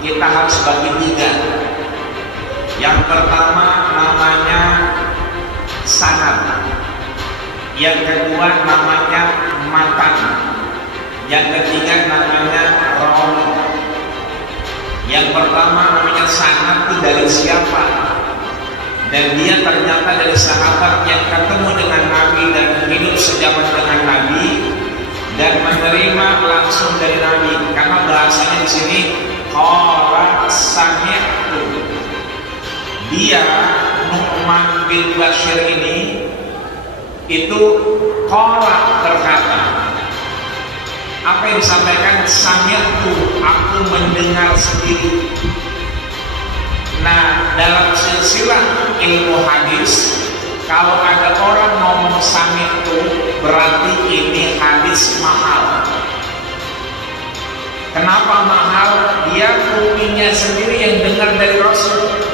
kita harus bagi tiga. Yang pertama namanya sanad, yang kedua namanya matan, yang ketiga namanya rawi. Yang pertama namanya sanad itu dari siapa? Dan dia ternyata dari sahabat yang ketemu dengan Nabi dan hidup sejaman dengan Nabi dan menerima langsung dari Nabi. Karena bahasanya di sini qala sami'tu. Dia Nu'man bin Bashir ini itu qala berkata. Apa yang disampaikan? Sami'tu, aku mendengar sendiri. Nah, dalam silsilah ilmu hadis, kalau ada orang ngomong sami'tu, berarti ini hadis mahal. Kenapa mahal? Dia kupingnya sendiri yang dengar dari Rasul.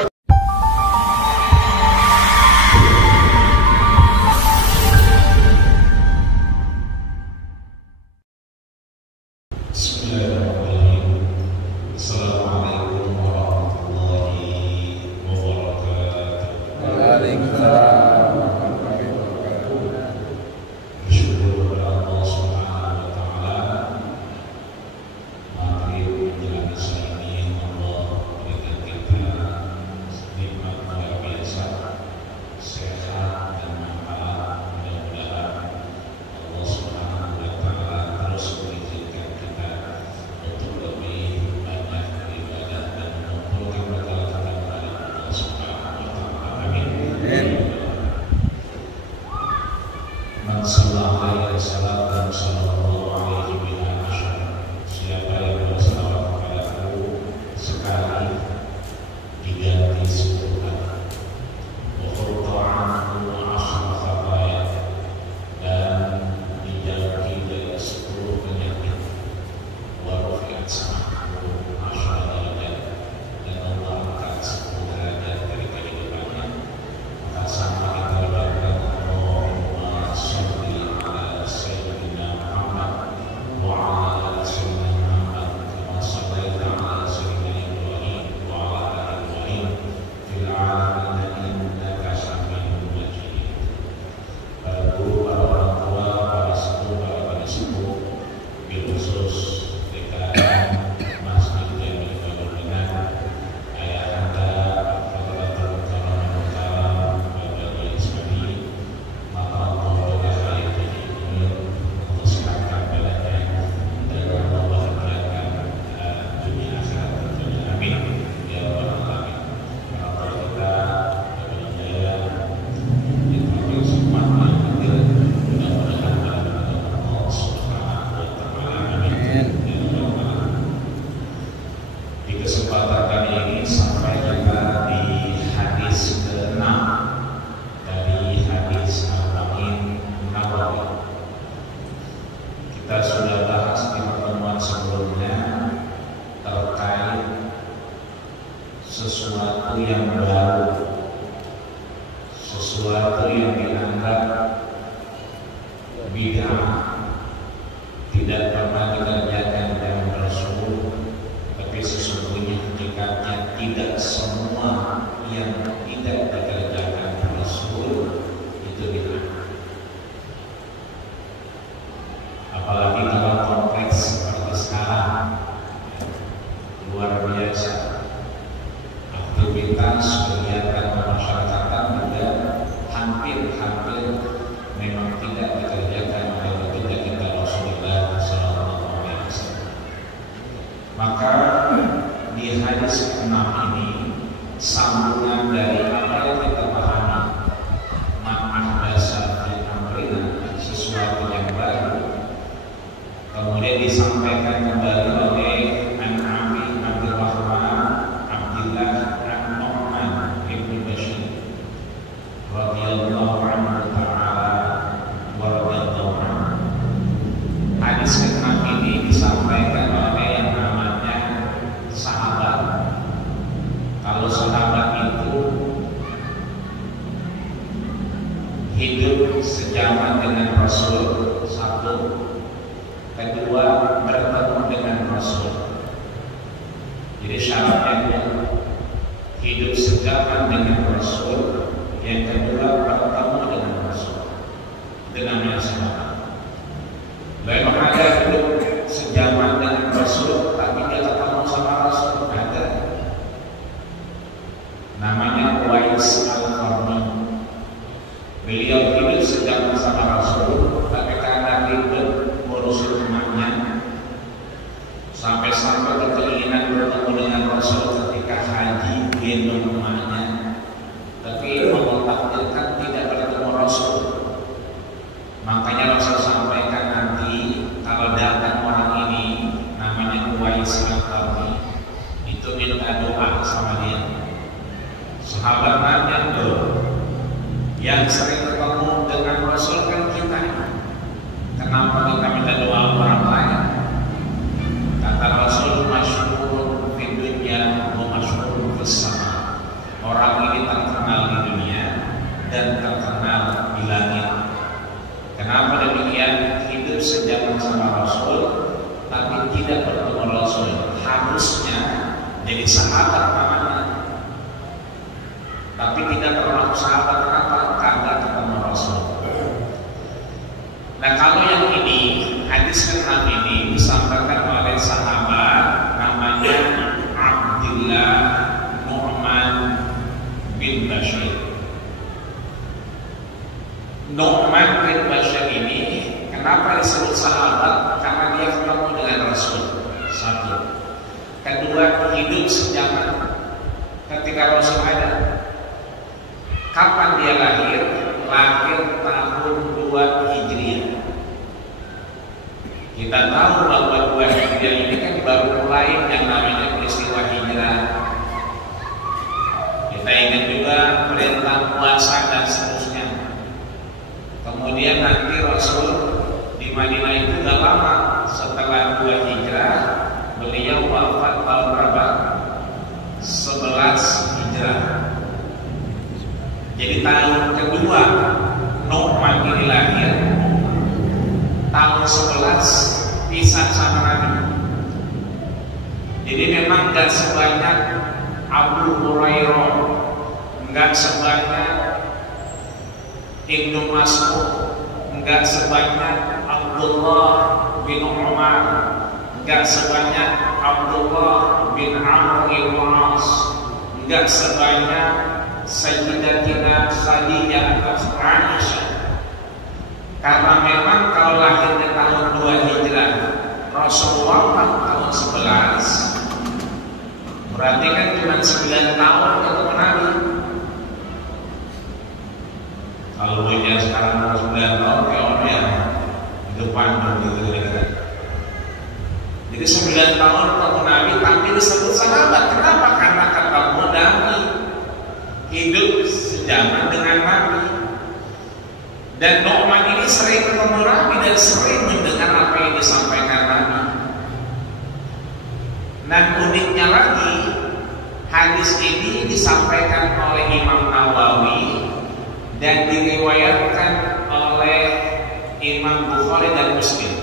hidup sejaman dengan Rasul, satu. Kedua, bertemu dengan Rasul. Jadi syaratnya hidup sejaman dengan Rasul, yang kedua bertemu dengan Rasul, dengan yang sama. Lalu ada hidup sejaman dengan Rasul, tapi dia ketemu sama Rasul, ada. Namanya Uwais Al-Qarni. Beliau hidup sejaman sama Rasul, tapi karena ribet ngurusin rumahnya, sampai-sampai keinginan bertemu dengan Rasul ketika haji gendong rumahnya, tapi Allah takdirkan tidak bertemu Rasul. Makanya Rasul sampaikan nanti kalau datang orang ini namanya Uwais Al-Qarni, itu minta doa sama dia. Sahabat nanya, yang sering ketemu dengan Rasul kan kita, kenapa kita minta doa orang lain? Kata Rasul, masyhurun fid dunya wa masyhurun fis sama. Orang ini terkenal di dunia dan terkenal di langit. Kenapa demikian? Hidup sejaman sama Rasul, tapi tidak bertemu Rasul. Harusnya jadi sahabat namanya, tapi tidak termasuk sahabat. Kenapa? Karena ketemu Rasul. Nah, kalau yang ini, hadis ke-6 ini disampaikan oleh sahabat namanya Abdullah Nu'man bin Bashir. Nu'man bin Bashir ini kenapa disebut sahabat? Karena dia ketemu dengan Rasul. Satu. Kedua, hidup sejaman ketika Rasul ada. Kapan dia lahir? Lahir tahun 2 Hijriah. Kita tahu bahwa 2 Hijriah ini kan baru mulai yang namanya peristiwa hijrah. Kita ingat juga perintah puasa dan seterusnya. Kemudian nanti Rasul di Madinah itu gak lama setelah 2 Hijrah, beliau wafat tahun berapa? 11 Hijrah. Jadi tahun kedua Nu'man ini lahir, tahun 11 pisah sama Nabi. Jadi memang gak sebanyak Abu Hurairah, gak sebanyak Ibnu Mas'ud, gak sebanyak Abdullah bin Umar, gak sebanyak Abdullah bin Amr bin As, gak sebanyak Sayyidatina Khadijah atau Aisyah. Karena memang kalau lahirnya tahun 2 Hijrah, Rasulullah tahun 11, berarti kan cuma 9 tahun ketemu Nabi. Kalau dia sekarang 9 tahun, kayak ya di depan gitu. Jadi 9 tahun ketemu Nabi, tapi disebut sahabat. Kenapa? Karena ketemu Nabi, hidup sejaman dengan Nabi. Dan Nu'man ini sering ketemu Nabi dan sering mendengar apa yang disampaikan Nabi. Dan uniknya lagi, hadis ini disampaikan oleh Imam Nawawi dan diriwayatkan oleh Imam Bukhari dan Muslim.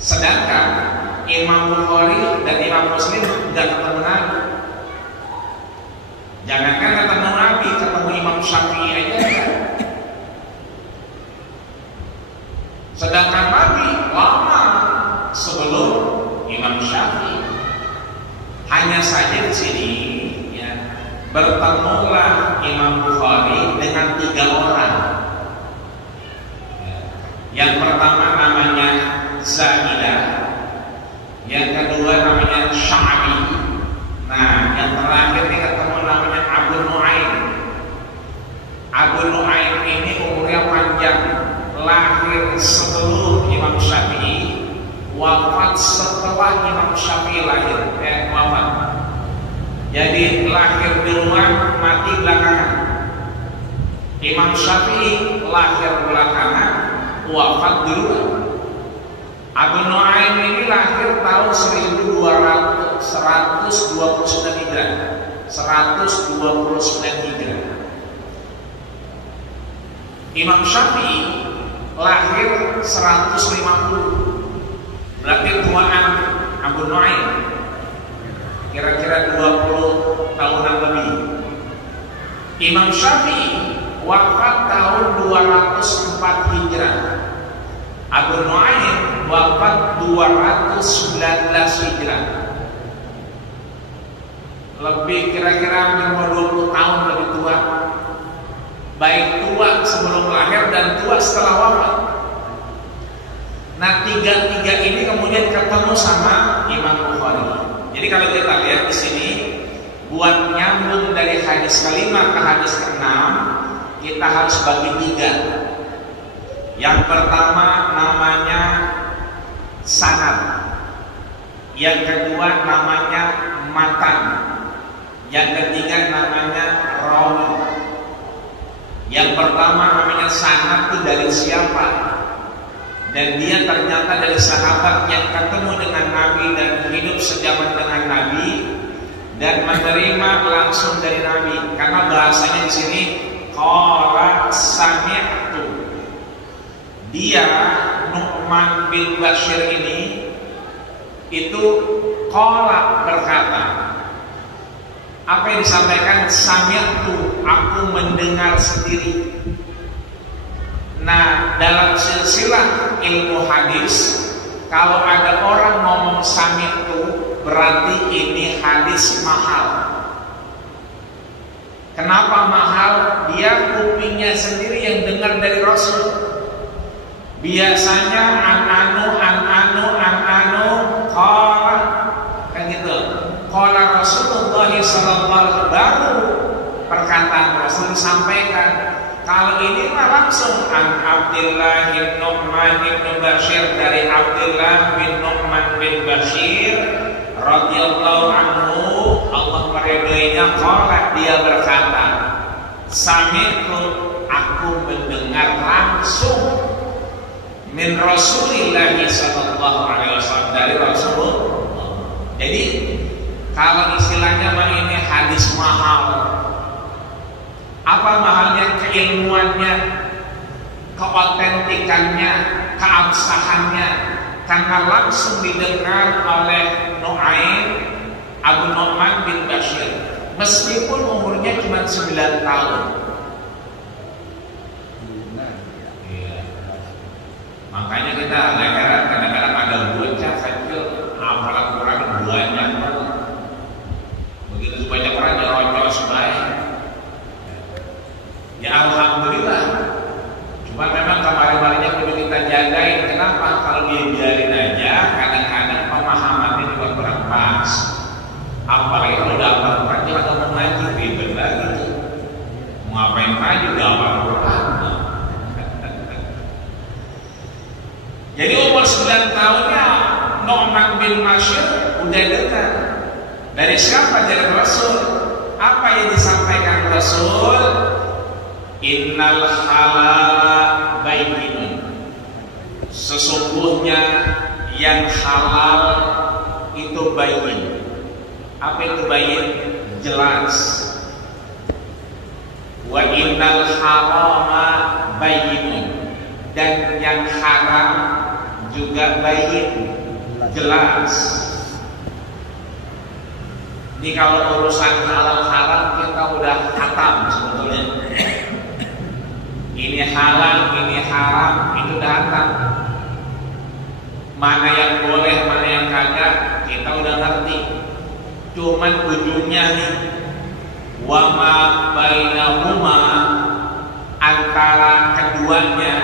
Sedangkan Imam Bukhari dan Imam Muslim tidak ketemu Nabi. Jangankan ketemu Nabi, ketemu Imam Syafi'i aja. Sedangkan Nabi lama sebelum Imam Syafi'i. Hanya saja di sini ya, bertemulah Imam Bukhari dengan 3 orang. Yang pertama namanya Zaidah, yang kedua namanya Sya'bi. Nah, yang terakhir ini ketemu namanya Abu Nu'aim. Abu Nu'aim ini umurnya panjang, lahir sebelum Imam Syafi'i, wafat setelah Imam Syafi'i lahir, wafat. Jadi lahir duluan, mati belakangan. Imam Syafi'i lahir belakangan, wafat duluan. Abu Nu'aim ini lahir tahun 129 Hijrah. 129 Hijrah. Imam Syafi'i lahir 150. Berarti tuaan Abu Nu'aim. Imam Syafi'i wafat tahun 204 Hijrah. Abu Nu'aim wafat 219 Hijrah. Lebih kira-kira 20 tahun lebih tua. Baik tua sebelum lahir dan tua setelah wafat. Nah, tiga-tiga ini kemudian ketemu sama Imam Bukhari. Jadi kalau kita lihat di sini, buat nyambung dari hadis kelima ke hadis keenam, kita harus bagi tiga. Yang pertama namanya sanad, yang kedua namanya matan, yang ketiga namanya rawi. Yang pertama namanya sanad itu dari siapa? Dan dia ternyata dari sahabat yang ketemu dengan Nabi dan hidup sejaman dengan Nabi dan menerima langsung dari Nabi. Karena bahasanya di sini qala sami'tu. Dia Nu'man bin Bashir ini itu qala berkata. Apa yang disampaikan? Sami'tu, aku mendengar sendiri. Nah, dalam silsilah ilmu hadis, kalau ada orang ngomong sami'tu, berarti ini hadis mahal. Kenapa mahal? Dia kupingnya sendiri yang dengar dari Rasul. Biasanya an-anu qala, kan gitu. Qala Rasulullah sallallahu alaihi wasallam, baru perkataan Rasul disampaikan. Kalau ini mah langsung an Abdullah bin Nu'man bin Bashir, dari Abdullah bin Nu'man bin Bashir radhiyallahu anhu, Allah meridhoinya, qala, dia berkata, sami'tu, aku mendengar langsung min Rasulillah sallallahu alaihi wasallam, dari Rasul. Jadi kalau istilahnya mah ini hadis mahal. Apa mahalnya? Keilmuannya, keautentikannya, keabsahannya, karena langsung didengar oleh Nu'aim Abu Nu'man bin Bashir, meskipun umurnya cuma 9 tahun. Ya. Makanya kita agak heran, kadang-kadang ada bocah kecil hafalan Quran banyak banget. Begitu banyak Quran nyerocos baik. Ya alhamdulillah. Cuma memang kemarin-kemarinnya perlu kita jagain. Kenapa? Kalau dia biarin aja, kadang-kadang pemahamannya juga kurang pas. Apalagi kalau udah hafal Quran, dia nggak mau ngaji, ribet lagi. Mau ngapain ngaji? Udah hafal Quran. Jadi umur 9 tahunnya Nu'man bin Bashir udah dengar. Dari siapa? Dari Rasul. Apa yang disampaikan Rasul? Innal halala bayyinun. Sesungguhnya yang halal itu bayyin. Apa itu bayyin? Jelas. Wa innal harama bayyinun. Dan yang haram juga bayyin, jelas. Ini kalau urusan halal haram kita udah khatam sebetulnya. Ini halal, ini haram, itu datang. Mana yang boleh, mana yang kagak, kita udah ngerti. Cuman ujungnya nih, wama bainahuma, antara keduanya,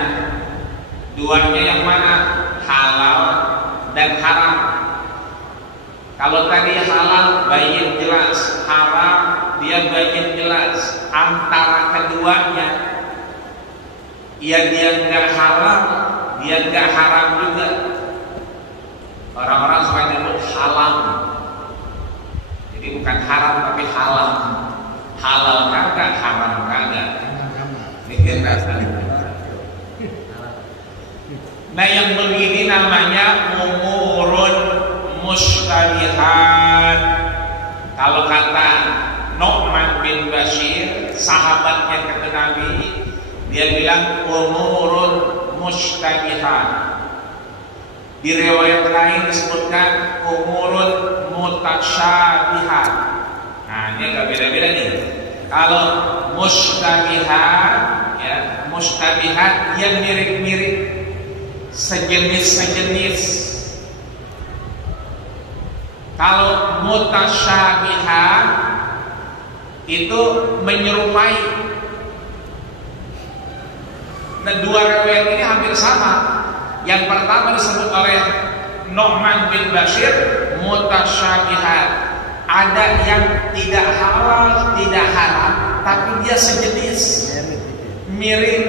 duanya yang mana? Halal dan haram. Kalau tadi halal bayyin jelas, haram dia bayyin jelas. Antara keduanya, ya dia nggak halal, dia nggak haram juga. Orang-orang suka nyebut halam. Jadi bukan haram tapi halam. Halal kagak, haram kagak. Nah yang begini namanya umurun mustabihat. Kalau kata Nu'man bin Bashir, sahabatnya kata Nabi, dia bilang umurun mustabihat. Di riwayat lain disebutkan umurun mutasyabihat. Nah ini agak beda-beda nih. Kalau mustabihat, ya, mustabihat yang mirip-mirip, sejenis-sejenis. Kalau mutasyabihat itu menyerupai. Nah, dua riwayat ini hampir sama. Yang pertama disebut oleh Nu'man bin Bashir mutasyabihat. Ada yang tidak halal, tidak haram, tapi dia sejenis, mirip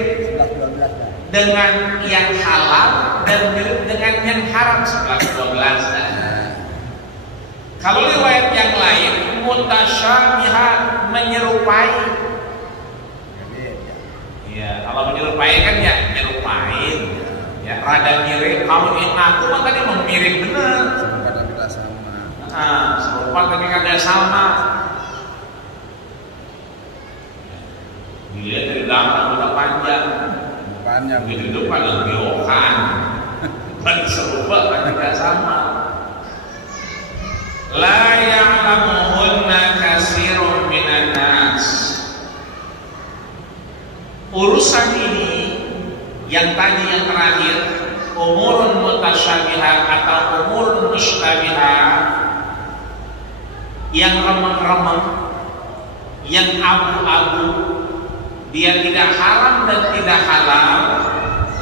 dengan yang halal dan mirip dengan yang haram. 11-12. Kalau riwayat yang lain mutasyabihat, menyerupai. Ya, kalau menyerupai kan ya menyerupai, ya rada mirip. Kalau aku mah tadi mirip bener. Serupa tapi kagak sama. Dilihat dari belakang udah panjang, begitu depan lebih okan. Dan serupa tapi kagak sama. La ya'lamuhunna katsirun minan nas. Urusan ini yang tadi yang terakhir, umurun mutasyabihat atau umurun mustabihat, yang remeng-remeng, yang abu-abu, dia tidak haram dan tidak halal,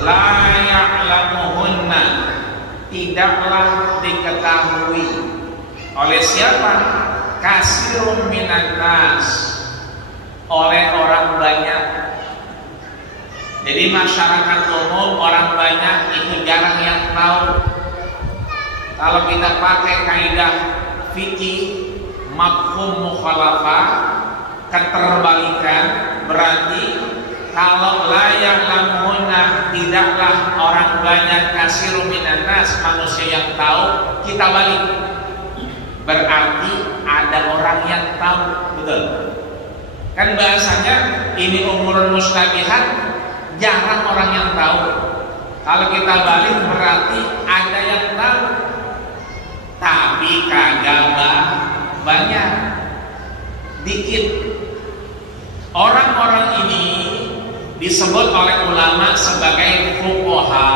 la ya'lamuhunna, tidaklah diketahui oleh siapa? Katsirun minan nas, oleh orang banyak. Jadi masyarakat umum, orang banyak itu jarang yang tahu. Kalau kita pakai kaidah fikih mafhum mukhalafah, keterbalikan, berarti kalau la ya'lamuhunna, tidaklah orang banyak, katsirun minan nas, manusia yang tahu, kita balik. Berarti ada orang yang tahu, betul? Kan bahasanya ini umurun mustabihat, jarang orang yang tahu. Kalau kita balik berarti ada yang tahu, tapi kagak banyak, dikit. Orang-orang ini disebut oleh ulama sebagai fuqaha,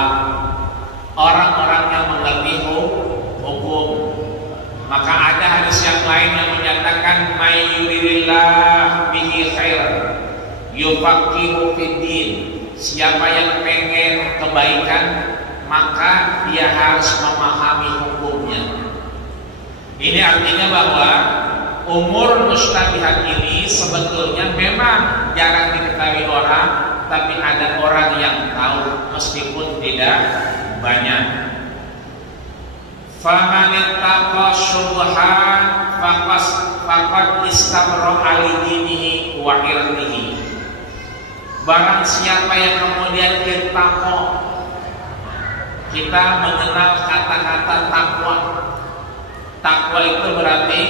orang-orang yang mengerti hukum. Maka ada hadis yang lain yang menyatakan may yuridillah bihi khairan yufaqihu fiddin. Siapa yang pengen kebaikan, maka dia harus memahami hukumnya. Ini artinya bahwa umur mustabihat ini sebetulnya memang jarang diketahui orang, tapi ada orang yang tahu meskipun tidak banyak. Faman ittaqa syubhat faqad istabra li dinihi wa irdihi. Barang siapa yang kemudian kita mengenal kata-kata takwa. Takwa itu berarti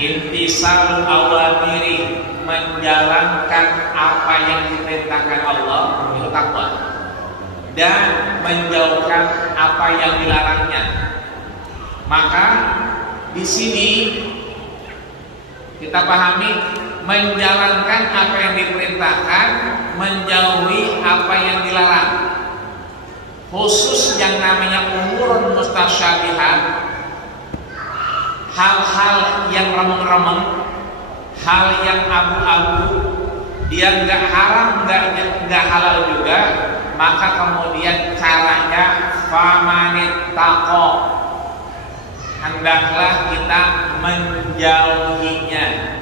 intisal awamiri, menjalankan apa yang diperintahkan Allah, itu takwa, dan menjauhkan apa yang dilarangnya. Maka di sini kita pahami menjalankan apa yang diperintahkan, menjauhi apa yang dilarang. Khusus yang namanya umurun mustasyabihat, hal-hal yang remeng-remeng, hal yang abu-abu, dia nggak haram, nggak halal juga, maka kemudian caranya famanittaqo, hendaklah kita menjauhinya.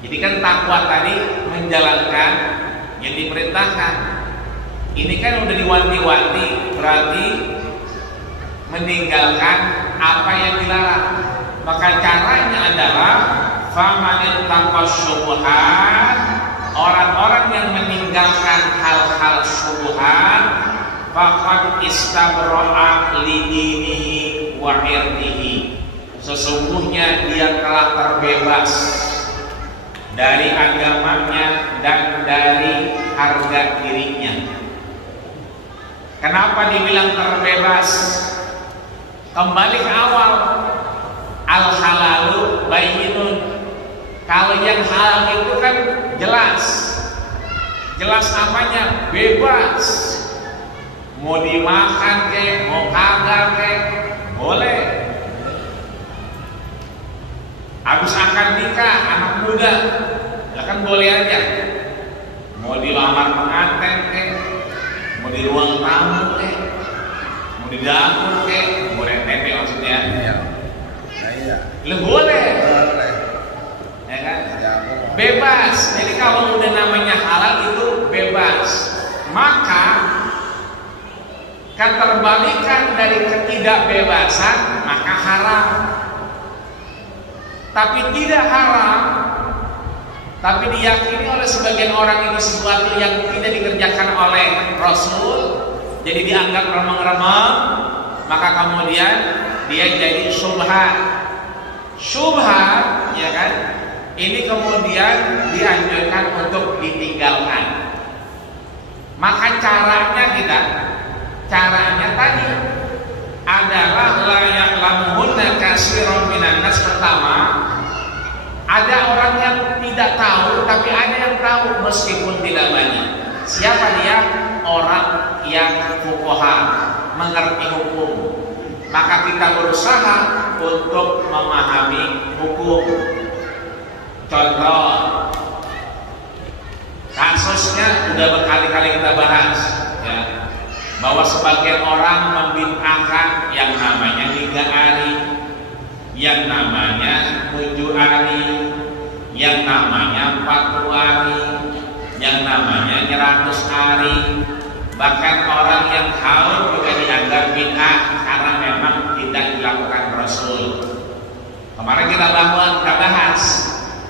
Jadi kan takwa tadi menjalankan yang diperintahkan. Ini kan udah diwanti-wanti, berarti meninggalkan apa yang dilarang. Maka caranya adalah famanittaqo syubhat, orang-orang yang meninggalkan hal-hal syubhat, faqad istabra'a li dinihi wa irdihi, sesungguhnya dia telah terbebas dari agamanya dan dari harga dirinya. Kenapa dibilang terbebas? Kembali ke awal, al halalu bayyinun, Kalau yang halal itu kan jelas. Jelas namanya bebas. Mau dimakan kek, mau kagak kek, boleh. Habis akad nikah anak muda, ya kan boleh aja. Mau dilamar pengantin kek, mau di ruang tamu kek, mau di dapur kek, boleh tempe maksudnya. Iya. Nah, iya. Lu boleh. Boleh. Ya kan? Ya, Bebas. Jadi kalau udah namanya halal itu bebas. Maka keterbalikan dari ketidakbebasan maka haram. Tapi tidak haram, tapi diyakini oleh sebagian orang itu sesuatu yang tidak dikerjakan oleh Rasul, jadi dianggap remeng-remeng, maka kemudian dia jadi syubhat. Syubhat, ya kan? Ini kemudian dianjurkan untuk ditinggalkan. Maka caranya tadi adalah la ya'lamuhunna katsiran minan nas. Pertama, ada orang yang tidak tahu, tapi ada yang tahu meskipun tidak banyak. Siapa dia? Orang yang fuqaha, mengerti hukum. Maka kita berusaha untuk memahami hukum. Contoh, kasusnya sudah berkali-kali kita bahas, ya, bahwa sebagian orang membid'ahkan yang namanya 3 hari, yang namanya 7 hari, yang namanya 40 hari, yang namanya 100 hari. Bahkan orang yang haul juga dianggap bid'ah karena memang tidak dilakukan Rasul. Kemarin kita bahas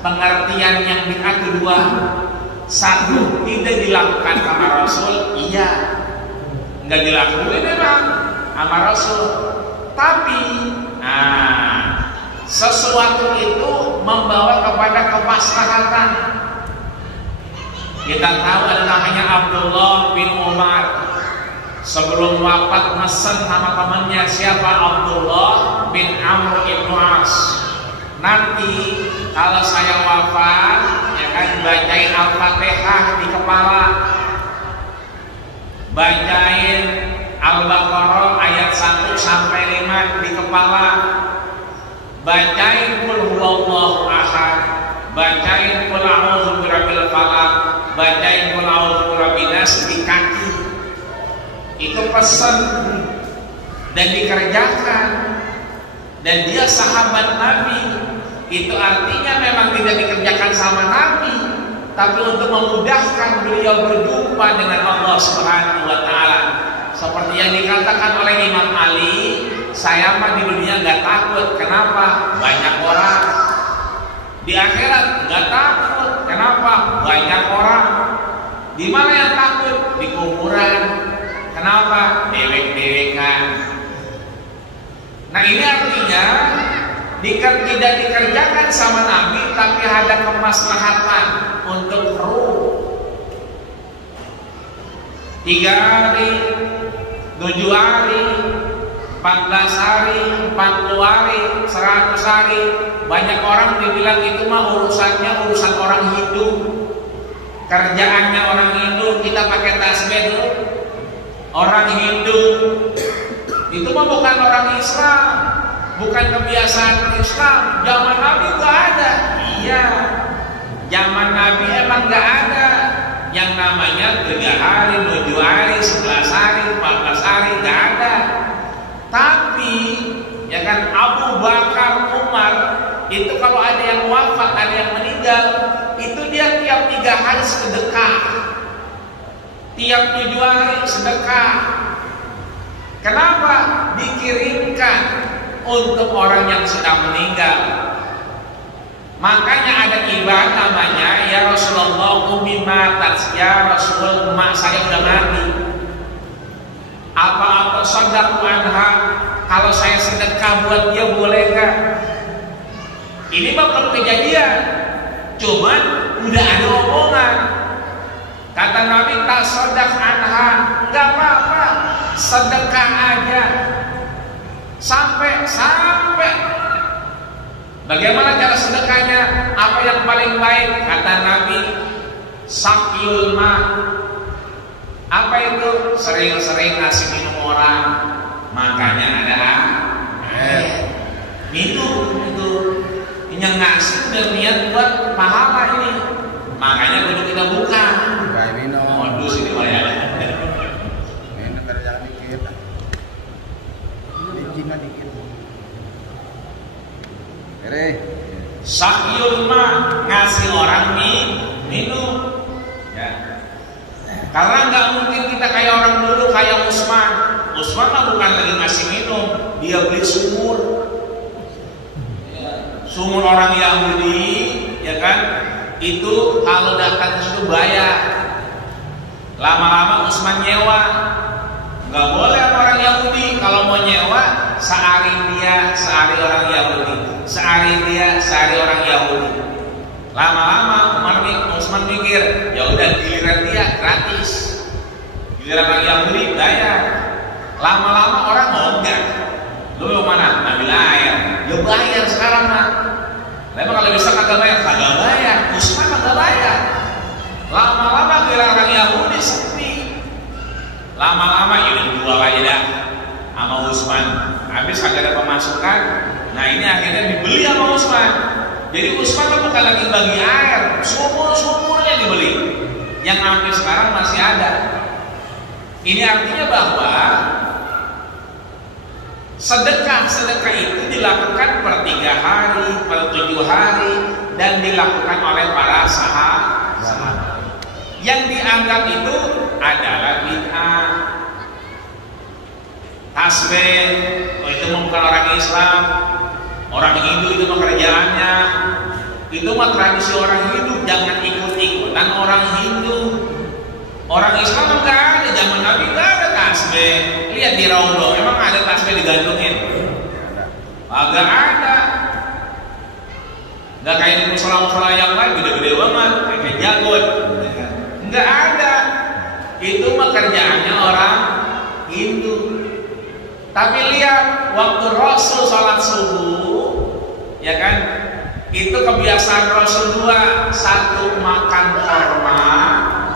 pengertian yang bid'ah kedua. Satu, tidak dilakukan sama Rasul, iya, nggak dilakukan memang sama Rasul. Tapi, sesuatu itu membawa kepada kemaslahatan. Kita tahu ada namanya Abdullah bin Umar. Sebelum wafat mesen sama temannya siapa? Abdullah bin Amr ibn As. Nanti kalau saya wafat, ya kan, bacain Al-Fatihah di kepala, bacain Al-Baqarah ayat 1 sampai 5 di kepala, bacain Qul huwallahu ahad, bacain Qul a'udzu birabbil falaq, bacain Qul a'udzu birabbin nas di kaki. Itu pesan dan dikerjakan. Dan dia sahabat Nabi. Itu artinya memang tidak dikerjakan sama Nabi, tapi untuk memudahkan beliau berjumpa dengan Allah Subhanahu wa taala. Seperti yang dikatakan oleh Imam Ali, saya mah di dunia nggak takut. Kenapa? Banyak orang. Di akhirat nggak takut. Kenapa? Banyak orang. Di mana yang takut? Di kuburan. Kenapa? Dewek-dewekan. Nah, ini artinya tidak dikerjakan sama Nabi, tapi ada kemaslahatan untuk ruh. 3 hari, 7 hari, 14 hari, 40 hari, 100 hari. Banyak orang dibilang itu mah urusannya urusan orang Hindu. Kerjaannya orang Hindu, kita pakai tasbih dulu. Orang Hindu itu mah bukan orang Islam, bukan kebiasaan Islam. Zaman Nabi gak ada. Iya, zaman Nabi emang gak ada yang namanya 3 hari, 7 hari, 11 hari, 14 hari, gak ada. Tapi ya kan, Abu Bakar, Umar itu kalau ada yang wafat, ada yang meninggal, itu dia tiap 3 hari sedekah, tiap 7 hari sedekah. Kenapa? Dikirimkan untuk orang yang sudah meninggal. Makanya ada ibarat namanya, ya Rasulullah ummi matat, ya Rasul emak saya udah mati. Apa sadaqu anha, kalau saya sedekah buat dia boleh gak? Ini mah belum kejadian, cuman udah ada omongan. Kata Nabi, tasaddaq anha, gak apa-apa, sedekah aja. Sampai Bagaimana cara sedekahnya? Apa yang paling baik? Kata Nabi, sakyul ma. Apa itu? Sering-sering ngasih minum orang. Makanya ada minum itu. Yang ngasih udah niat buat pahala ini. Makanya kudu kita buka. Kayak minum. Modus ini Pak ya. Minum karena jangan dikit. Dikit. Sakyul ma, ngasih orang minum. Ya. Karena nggak mungkin kita kayak orang dulu, kayak Utsman. Utsman mah bukan lagi ngasih minum, dia beli sumur. Sumur orang Yahudi, ya kan? Itu kalau datang ke situ bayar. Lama-lama Utsman nyewa. Nggak boleh orang Yahudi kalau mau nyewa sehari dia, sehari orang Yahudi. Sehari dia, sehari orang Yahudi. Lama-lama Utsman mikir, ya udah giliran dia gratis. Giliran orang Yahudi bayar. Lama-lama orang mau enggak. Lu mau mana? Ambil air. Ya bayar sekarang mah. Memang kalau bisa kagak bayar. Utsman kagak bayar. Lama-lama giliran orang Yahudi sepi. Lama-lama ini jual aja dah sama Utsman. Habis kagak ada pemasukan. Nah ini akhirnya dibeli sama Utsman. Jadi Utsman bukan lagi bagi air, sumur-sumurnya dibeli. Yang sampai sekarang masih ada. Ini artinya bahwa sedekah itu dilakukan per 3 hari, per 7 hari, dan dilakukan oleh para sahabat. Yang dianggap itu adalah bid'ah. Tasbih, itu bukan orang Islam. Orang Hindu itu pekerjaannya. Itu mah tradisi orang Hindu, jangan ikut-ikutan orang Hindu. Orang Islam enggak ada, zaman Nabi enggak ada tasbih. Lihat di Raudhah, emang ada tasbih digantungin? Agak ada. Enggak kayak di musola-musola yang lain gede-gede banget, kayak jagot. Enggak ada. Itu mah kerjaannya orang Hindu. Tapi lihat waktu Rasul sholat subuh, ya kan? Itu kebiasaan Rasul 2, 1 makan korma,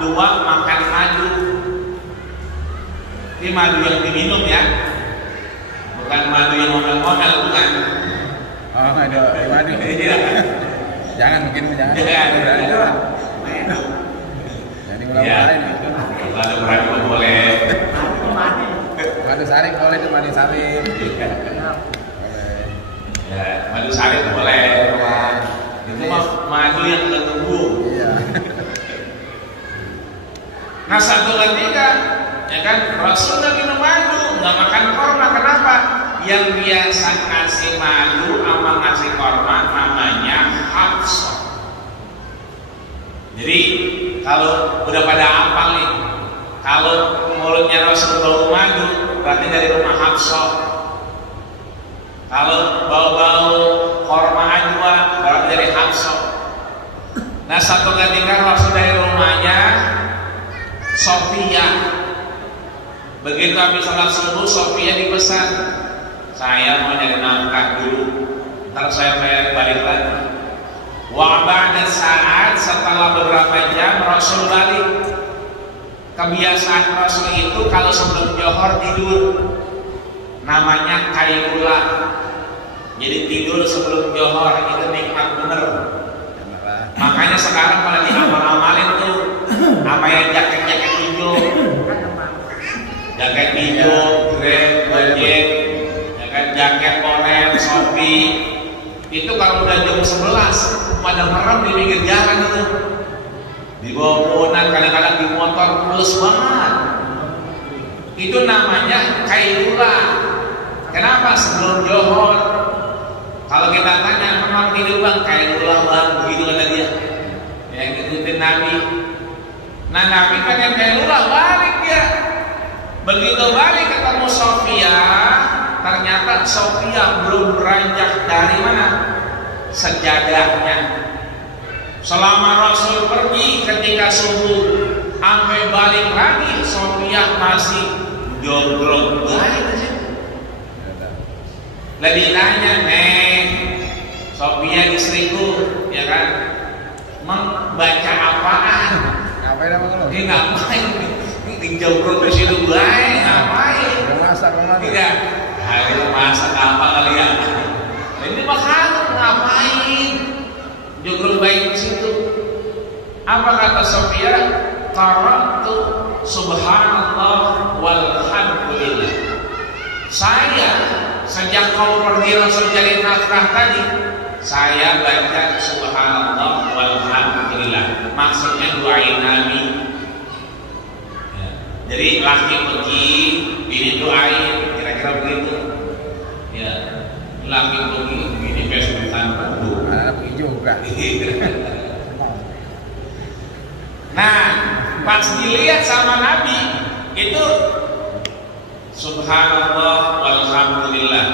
2 makan madu. Ini madu yang diminum ya, bukan madu yang ngomel-ngomel, bukan. Oh, madu. Iya. Jangan mungkin jangan. Jadi mulai itu. Madu berani boleh. Madu sari boleh itu madu sari. Ya, madu sari boleh. Itu madu yang tertunggu. Iya. Nah satu ketiga, ya kan Rasul nggak minum madu, nggak makan korma. Kenapa? Yang biasa ngasih madu sama ngasih korma namanya Hafsah. Jadi kalau udah pada hafal nih, kalau mulutnya Rasul bau madu, berarti dari rumah Hafsah. Kalau bau-bau korma ajwa, berarti dari Hafsah. Nah satu ketika Rasul dari rumahnya Sofia. Begitu habis sholat subuh, Sofia dipesan, saya mau nyari nafkah dulu, ntar saya balik lagi. Wa ba'da saat, setelah beberapa jam Rasul balik. Kebiasaan Rasul itu kalau sebelum johor tidur, namanya kailullah. Jadi tidur sebelum johor itu nikmat bener. Makanya sekarang kalau diamal-amalin tuh apa yang jaket-jaket hijau, jaket hijau, Grab, Gojek, ya kan, jaket Oren, Shopee, itu kalau udah jam 11 pada merem di pinggir jalan itu, di bawah pohonan, kadang-kadang di motor mulus banget. Itu namanya kailullah. Kenapa? Sebelum johor. Kalau kita tanya, memang tidur bang, kailullah bang, begitu kata dia. Yang ngikutin Nabi. Nah Nabi pengen kailullah, balik dia. Begitu balik ketemu Sofia, ternyata Sofia belum beranjak dari mana? Sejadahnya. Selama Rasul pergi ketika subuh, sampai balik lagi Sofia masih jonggrok balik aja. Lebih tanya, Neng, Sofia Ngapain sama lo? Ini ngapain? Ini jauh ke situ baik, ngapain? Mau masak kemana? Tidak. Hari masak apa kali ya? Ini makanan ngapain? Jauh baik di situ. Apa kata Sofia? Qara'tu subhanallah walhamdulillah. Saya sejak kau pergi langsung cari nafkah tadi, saya baca subhanallah walhamdulillah. Maksudnya doain Nabi. Ya. Jadi laki pergi, ini doain, kira-kira begitu. Ya, laki pergi, ini besokan Bandung. Anak pergi juga. Nah, pas dilihat sama Nabi itu subhanallah walhamdulillah.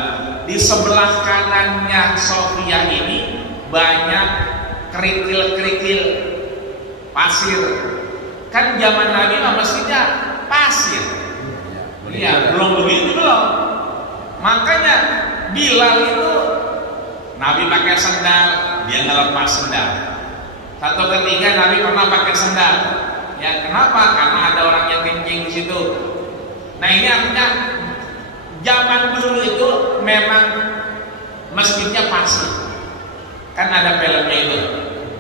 Di sebelah kanannya Sofia ini banyak kerikil-kerikil pasir. Kan zaman Nabi mestinya pasir. Iya, belum begitu belum. Makanya Bilal itu Nabi pakai sendal, dia ngelepas sendal. Satu ketika Nabi pernah pakai sendal. Ya, kenapa? Karena ada orang yang kencing di situ. Nah, ini artinya zaman dulu itu memang masjidnya pasir. Kan ada filmnya itu.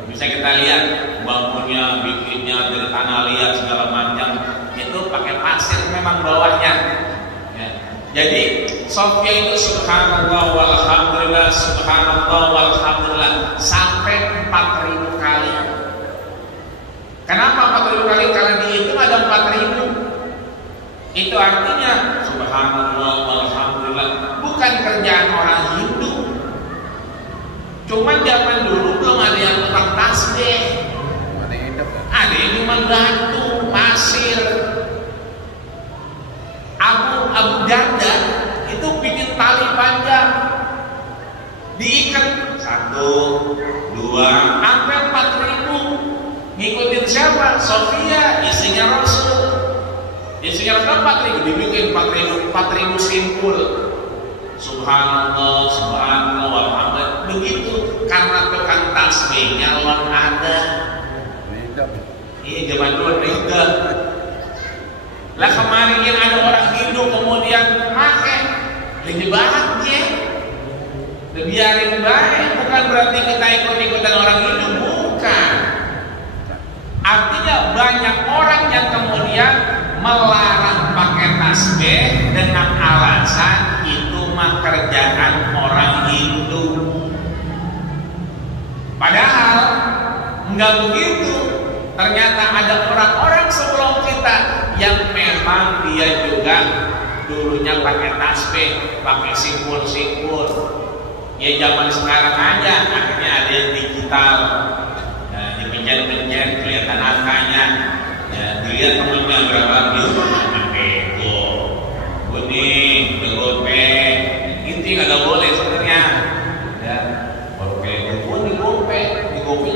Bisa kita lihat bangunnya, bikinnya dari tanah liat segala macam. Itu pakai pasir memang bawahnya. Ya. Jadi Sofia itu subhanallah walhamdulillah, subhanallah walhamdulillah sampai 4.000 kali. Kenapa 4.000 kali? Karena di itu ada 4.000. Itu artinya subhanallah walhamdulillah bukan kerjaan orang Hindu. Cuma zaman dulu belum ada yang tukang tasbih. Ada yang cuma batu, pasir. Abu Darda itu bikin tali panjang, diikat 1, 2, sampai 4.000. Ngikutin siapa? Sofia, istrinya Rasul. Istrinya Rasul 4.000, dibikin 4.000 simpul. Subhanallah, subhanallah, walhamdulillah. Begitu karena tukang tasbihnya luar ada. Iya, zaman dulu beda. Lah kemarin yang ada orang Hindu kemudian pakai lebih bahagia, biarin baik. Bukan berarti kita ikut-ikutan orang Hindu, bukan. Artinya banyak orang yang kemudian melarang pakai tasbih dengan alasan itu mah kerjaan orang Hindu. Padahal enggak begitu. Ternyata ada orang-orang sebelum kita yang memang dia juga dulunya pakai tasbih, pakai simpul-simpul. Ya zaman sekarang aja, akhirnya ada yang digital. Nah, dipencet-pencet kelihatan angkanya. Ya, dilihat temennya berapa gitu, itu, kuning, bergopek. Itu nggak boleh sebenarnya. Ya, bergopek, kuning, digopek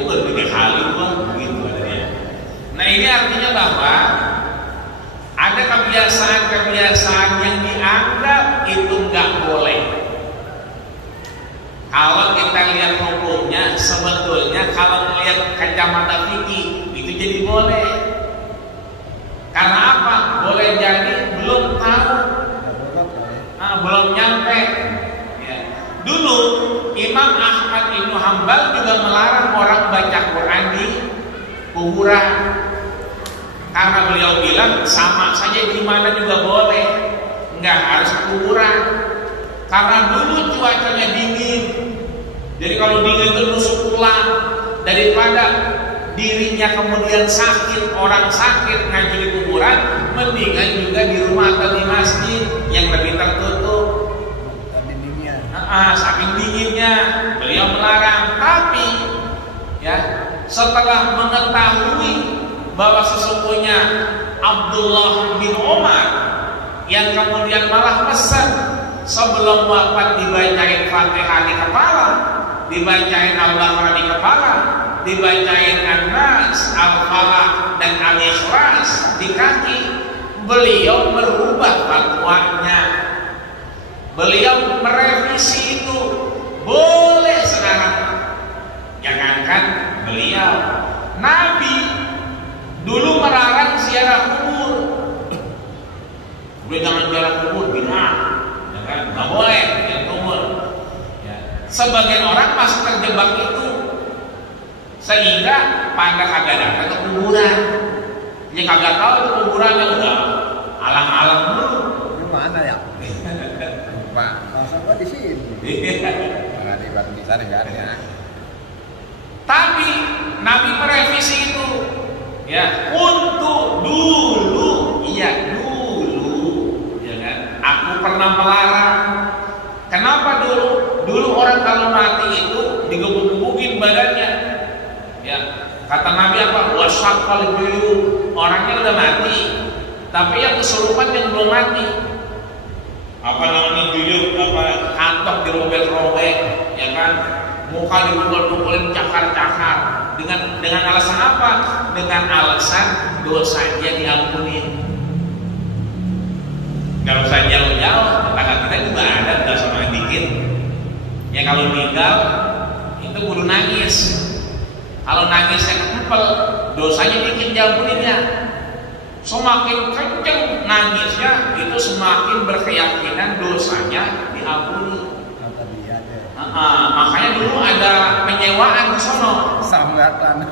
juga lebih kali gua begitu adanya. Nah, ini artinya bahwa ada kebiasaan-kebiasaan yang dianggap itu nggak boleh. Kalau kita lihat hukumnya, sebetulnya kalau melihat kacamata fikih itu jadi boleh. Karena apa? Boleh jadi belum tahu, belum nyampe. Ya. Dulu Imam Ahmad Ibnu Hanbal juga melarang orang baca Quran di kuburan. Karena beliau bilang sama saja di mana juga boleh, nggak harus kuburan. Karena dulu cuacanya dingin, jadi kalau dingin itu nusuk tulang. Daripada dirinya kemudian sakit, orang sakit ngaji di kuburan, mendingan juga di rumah atau di masjid yang lebih tertutup. Saking dinginnya beliau melarang. Tapi ya setelah mengetahui bahwa sesungguhnya Abdullah bin Umar yang kemudian malah pesan sebelum wafat dibacain Fatihah di kepala, dibacain Al-Baqarah di kepala, dibacain An-Nas, Al-Falaq dan Al-Ikhlas di kaki. Beliau merubah fatwanya. Beliau merevisi itu. Boleh sekarang. Jangankan beliau, Nabi dulu Udah jangan jalan kubur, bid'ah, ya kan? Nggak boleh jalan kubur. Ya. Sebagian orang masih terjebak itu, sehingga pada kagak datang ke kuburan. Dia kagak tahu itu kuburannya udah alang-alang dulu. Di mana ya? Pak, masa gua di sini. Enggak di sana enggak ada. Tapi Nabi merevisi itu. Ya, untuk dulu, iya dulu, ya kan? Aku pernah melarang. Kenapa dulu? Dulu orang kalau mati itu digebuk-gebukin badannya. Ya, kata Nabi apa? Wasaqqal juyub. Orangnya udah mati, tapi yang kesurupan yang belum mati. Apa namanya juyub? Apa kantok dirobek-robek, ya kan? Muka dipukul-pukulin cakar-cakar. Dengan alasan apa? Dengan alasan dosanya diampuni. Gak usah jauh-jauh, tetangga kita juga ada, gak sama dikit. Ya kalau meninggal itu kudu nangis. Kalau nangisnya kempel, dosanya dikit diampuninya. Semakin kenceng nangisnya, itu semakin berkeyakinan dosanya diampuni. Makanya dulu ada penyewaan di sono. Sanggatan.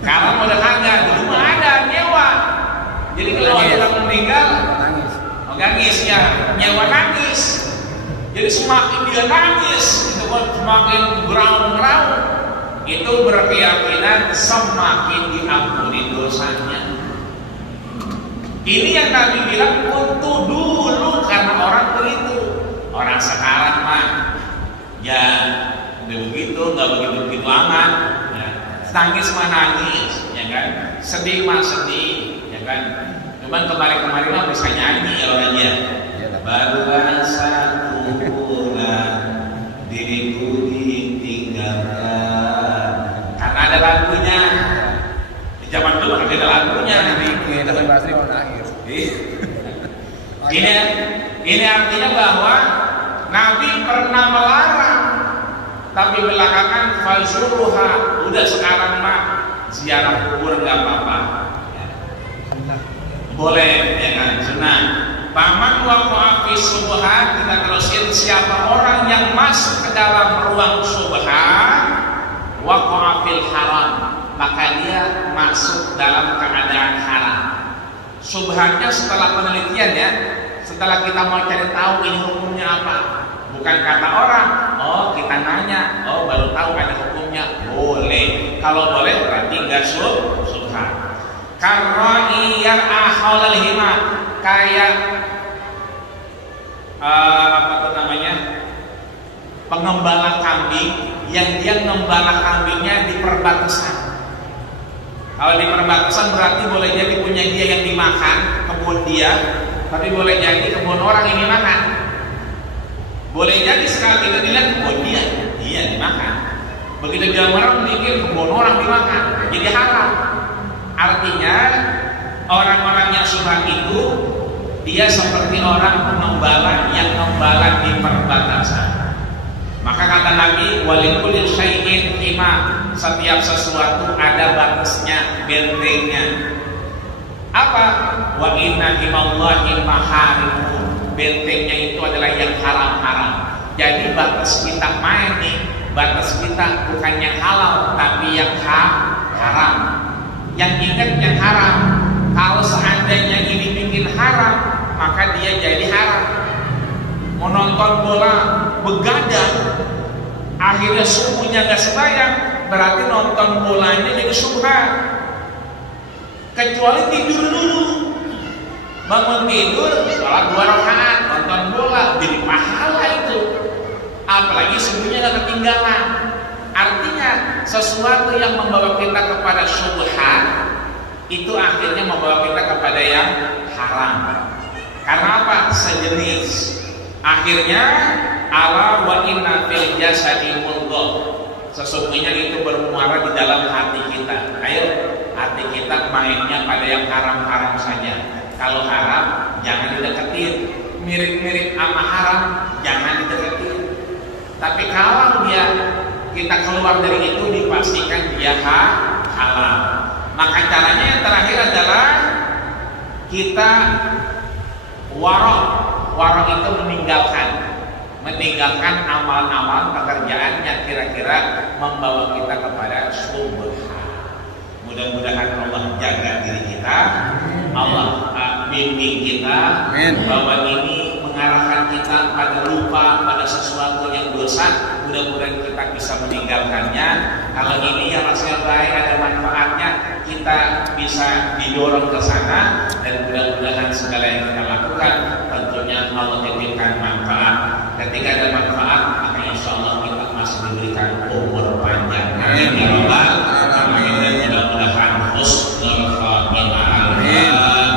Sekarang udah kagak, dulu mah ada nyewa. Jadi kalau orang meninggal, nangis ya, nyewa nangis. Jadi semakin dia nangis, itu kan semakin geraung-geraung. Itu berkeyakinan semakin diampuni dosanya. Ini yang Nabi bilang untuk dulu karena orang begitu. Orang sekarang mah ya udah begitu, nggak begitu amat. Ya. Nangis mah nangis, ya kan? Sedih mah sedih, ya kan? Cuman kemarin mah bisa nyanyi ya orangnya. Barulah satu bulan diriku ditinggalkan. Karena ada lagunya. Di zaman dulu ada lagunya. Tapi pasti mau nangis. Ini artinya bahwa Nabi pernah melarang, tapi belakangan falsuruha, udah sekarang mah ziarah kubur nggak apa-apa. Boleh, ya kan? Sunnah. Paman waqa'a fi subhat, kita terusin, siapa orang yang masuk ke dalam ruang subhat, waqa'a fil haram, maka dia masuk dalam keadaan haram. Subhatnya setelah penelitian ya, setelah kita mau cari tahu ini hukumnya apa, bukan kata orang, oh kita nanya, oh baru tahu ada hukumnya, boleh. Kalau boleh berarti nggak subhat. Karena iyar aholal hima, kayak apa tuh namanya, pengembala kambing yang dia ngembala kambingnya di perbatasan. Kalau di perbatasan berarti boleh jadi punya dia yang dimakan, kebun dia, tapi boleh jadi kebun orang yang dimakan. Boleh jadi sekali kita dilihat kebun dia dimakan. Begitu dia merem mikir kebun orang dimakan, jadi haram. Artinya orang-orang yang subhat itu dia seperti orang pengembala yang ngembala di perbatasan. Maka kata Nabi, walikulli syai'in hima, setiap sesuatu ada batasnya, bentengnya. Apa? Wa inna himallahi maharimu, bentengnya itu adalah yang haram-haram. Jadi batas kita main nih, batas kita bukan yang halal tapi yang haram. Yang ingat yang haram. Kalau seandainya ini bikin haram, maka dia jadi haram. Menonton bola begadang, akhirnya subuhnya gak sembahyang, berarti nonton bolanya jadi subhat. Kecuali tidur dulu, bangun tidur, sholat 2 rakaat, nonton bola, jadi pahala itu. Apalagi subuhnya gak ketinggalan. Artinya sesuatu yang membawa kita kepada subhat itu akhirnya membawa kita kepada yang haram. Karena apa? Sejenis. Akhirnya ala wa inna fil jasadi mudghah, sesungguhnya itu bermuara di dalam hati kita. Ayo, hati kita mainnya pada yang haram-haram saja. Kalau haram jangan dideketin, mirip-mirip sama haram jangan dideketin. Tapi kalau kita keluar dari itu dipastikan dia halal. Maka caranya yang terakhir adalah kita Warok itu meninggalkan amal-amal pekerjaan yang kira-kira membawa kita kepada subhan. Mudah-mudahan Allah jaga diri kita, Allah bimbing kita, bahwa ini mengarahkan kita pada lupa pada sesuatu yang dosa. Mudah-mudahan kita bisa meninggalkannya. Kalau ini yang rasanya baik, ada manfaatnya, kita bisa didorong ke sana, dan mudah-mudahan segala yang kita lakukan tentunya Allah titipkan manfaat. Ketika ada manfaat, maka insya Allah kita masih diberikan umur panjang. Amin ya rabbal alamin. Mudah-mudahan husnul khatimah. Amin. Amin.